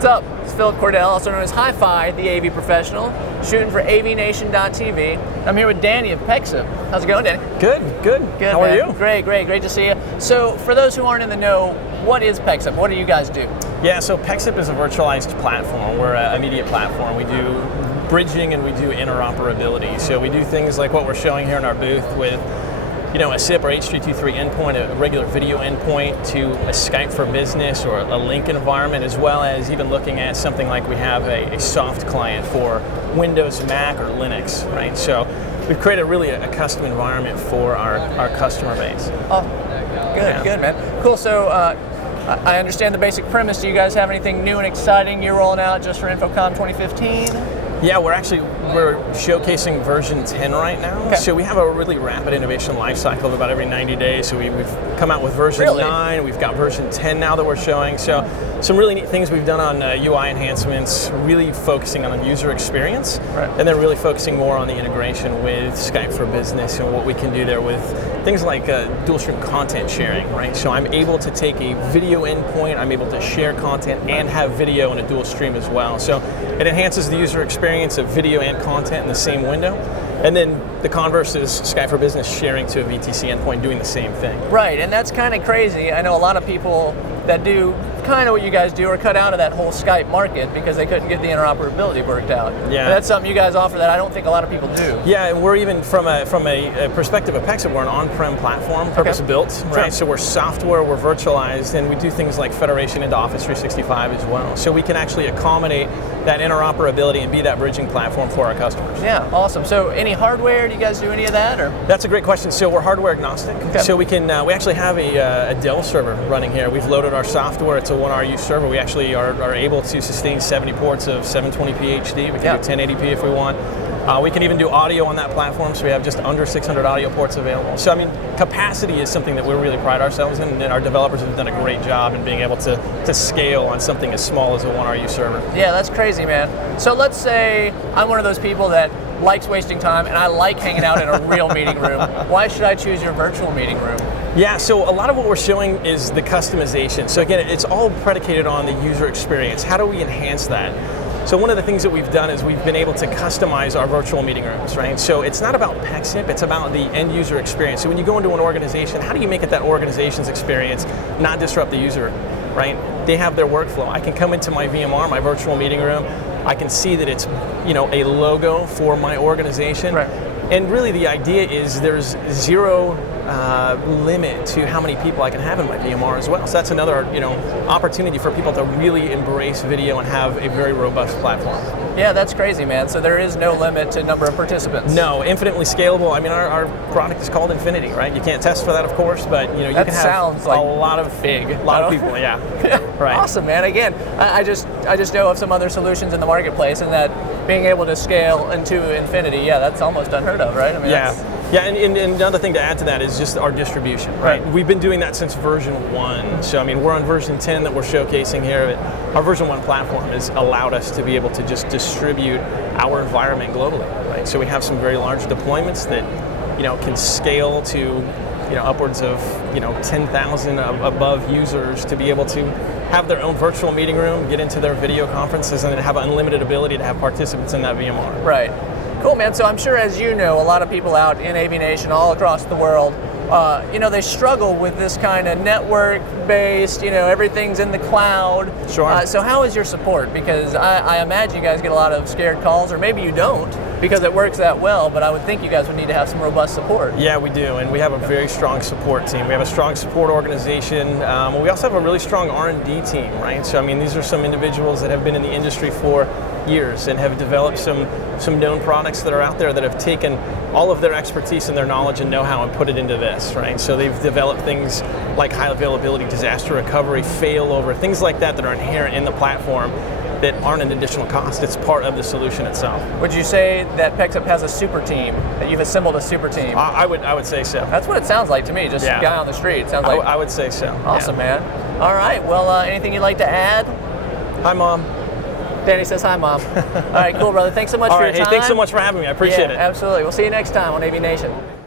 What's up? It's Phillip Cordell, also known as Hi-Fi, the AV professional, shooting for AVNation.tv. I'm here with Danny of Pexip. How's it going, Danny? Good. How are you? Great to see you. So, for those who aren't in the know, what is Pexip? What do you guys do? Yeah, so Pexip is a virtualized platform. We're a media platform. We do bridging and we do interoperability. So we do things like what we're showing here in our booth with a SIP or H.323 endpoint, a regular video endpoint, to a Skype for Business or a link environment, as well as even looking at something like we have a soft client for Windows, Mac, or Linux, right? So we've created really a custom environment for our customer base. Oh, good, man. Cool, so I understand the basic premise. Do you guys have anything new and exciting you're rolling out just for InfoComm 2015? Yeah, we're showcasing version 10 right now. Okay. So we have a really rapid innovation life cycle of about every 90 days. So we've come out with version 9, we've got version 10 now that we're showing. So some really neat things we've done on UI enhancements, really focusing on the user experience, and then really focusing more on the integration with Skype for Business and what we can do there with things like dual stream content sharing, right? So I'm able to take a video endpoint, I'm able to share content and have video in a dual stream as well. So it enhances the user experience of video and content in the same window. And then the converse is Skype for Business sharing to a VTC endpoint doing the same thing. Right, and that's kind of crazy. I know a lot of people that do kind of what you guys do are cut out of that whole Skype market because they couldn't get the interoperability worked out. Yeah. And that's something you guys offer that I don't think a lot of people do. Yeah, and we're even from a perspective of Pexip, we're an on-prem platform, purpose-built, right? So we're software, we're virtualized, and we do things like federation into Office 365 as well. So we can actually accommodate that interoperability and be that bridging platform for our customers. Yeah, awesome. So any hardware, do you guys do any of that? Or? That's a great question. So we're hardware agnostic. Okay. So we actually have a Dell server running here. We've loaded our software. It's a 1RU server. We actually are able to sustain 70 ports of 720p HD. We can do 1080p if we want. We can even do audio on that platform, so we have just under 600 audio ports available. So I mean, capacity is something that we really pride ourselves in, and our developers have done a great job in being able to scale on something as small as a 1RU server. Yeah, that's crazy, man. So let's say I'm one of those people that likes wasting time and I like hanging out in a real meeting room. Why should I choose your virtual meeting room? Yeah, so a lot of what we're showing is the customization. So again, it's all predicated on the user experience. How do we enhance that? So one of the things that we've done is we've been able to customize our virtual meeting rooms, right? So it's not about Pexip, it's about the end user experience. So when you go into an organization, how do you make it that organization's experience, not disrupt the user, right? They have their workflow. I can come into my VMR, my virtual meeting room, I can see that it's a logo for my organization. Right. And really the idea is there's zero limit to how many people I can have in my VMR as well. So that's another opportunity for people to really embrace video and have a very robust platform. Yeah, that's crazy, man. So there is no limit to number of participants. No, infinitely scalable. I mean, our product is called Infinity, right? You can't test for that, of course, but you can have like a lot of people. Yeah, right. Awesome, man. Again, I just know of some other solutions in the marketplace, and that being able to scale into infinity, yeah, that's almost unheard of, right? I mean, Yeah, and another thing to add to that is just our distribution, right? We've been doing that since version 1. So, I mean, we're on version 10 that we're showcasing here. Our version 1 platform has allowed us to be able to just distribute our environment globally, right? So we have some very large deployments that, can scale to, upwards of, 10,000 above users to be able to have their own virtual meeting room, get into their video conferences, and then have unlimited ability to have participants in that VMR. Right. Cool, man. So I'm sure, as you know, a lot of people out in AVNation all across the world, they struggle with this kind of network-based, everything's in the cloud. Sure. So how is your support? Because I imagine you guys get a lot of scared calls, or maybe you don't, because it works that well, but I would think you guys would need to have some robust support. Yeah, we do, and we have a very strong support team. We have a strong support organization. We also have a really strong R&D team, right? So, I mean, these are some individuals that have been in the industry for years and have developed some known products that are out there that have taken all of their expertise and their knowledge and know-how and put it into this, right? So they've developed things like high availability, disaster recovery, failover, things like that are inherent in the platform that aren't an additional cost. It's part of the solution itself. Would you say that Pexip has a super team, that you've assembled a super team? I would say so. That's what it sounds like to me, just a guy on the street. Sounds like. I would say so. Awesome, man. All right, well, anything you'd like to add? Hi, Mom. Danny says hi, Mom. All right, cool, brother. Thanks so much for your time. Hey, thanks so much for having me. I appreciate it. Absolutely. We'll see you next time on AVNation.